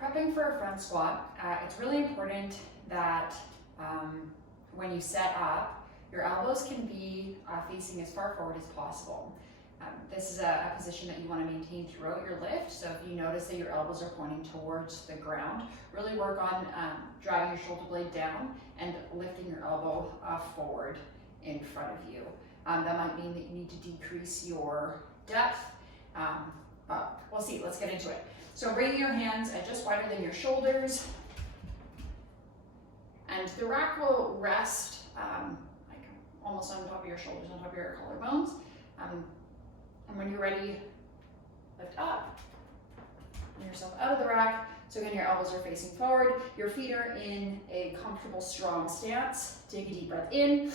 Prepping for a front squat, it's really important that when you set up, your elbows can be facing as far forward as possible. This is a position that you want to maintain throughout your lift. So if you notice that your elbows are pointing towards the ground, really work on driving your shoulder blade down and lifting your elbow forward in front of you. That might mean that you need to decrease your depth, but we'll see. Let's get into it. So bringing your hands at just wider than your shoulders, and the rack will rest like almost on top of your shoulders, on top of your collarbones. And when you're ready, lift up, bring yourself out of the rack. So again, your elbows are facing forward, your feet are in a comfortable, strong stance. Take a deep breath in.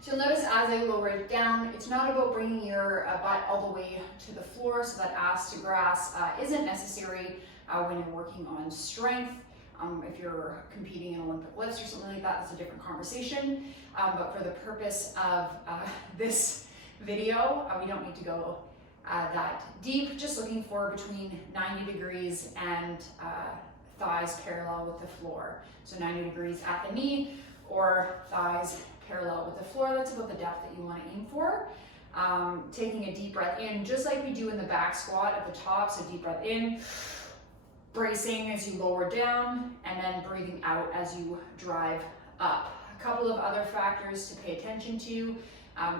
So you'll notice as I lower it down, it's not about bringing your butt all the way to the floor, so that ass to grass isn't necessary when you're working on strength. If you're competing in Olympic lifts or something like that, that's a different conversation. But for the purpose of this video, we don't need to go that deep, just looking for between 90 degrees and thighs parallel with the floor. So 90 degrees at the knee or thighs parallel with the floor. That's about the depth that you want to aim for. Taking a deep breath in, just like we do in the back squat at the top. So deep breath in, bracing as you lower down, and then breathing out as you drive up. A couple of other factors to pay attention to,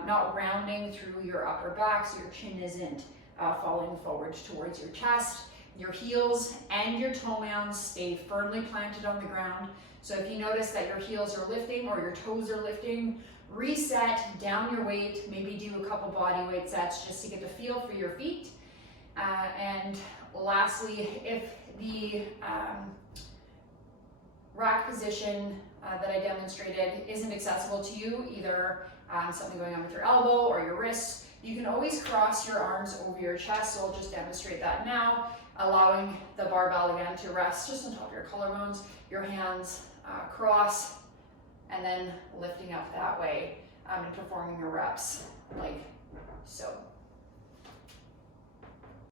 not rounding through your upper back so your chin isn't falling forward towards your chest. Your heels and your toe mounds stay firmly planted on the ground. So if you notice that your heels are lifting or your toes are lifting, reset down your weight, maybe do a couple body weight sets just to get a feel for your feet. And lastly, if the rack position that I demonstrated isn't accessible to you, either something going on with your elbow or your wrist, you can always cross your arms over your chest. So I'll just demonstrate that now, allowing the barbell again to rest just on top of your collarbones, your hands cross, and then lifting up that way and performing your reps like so.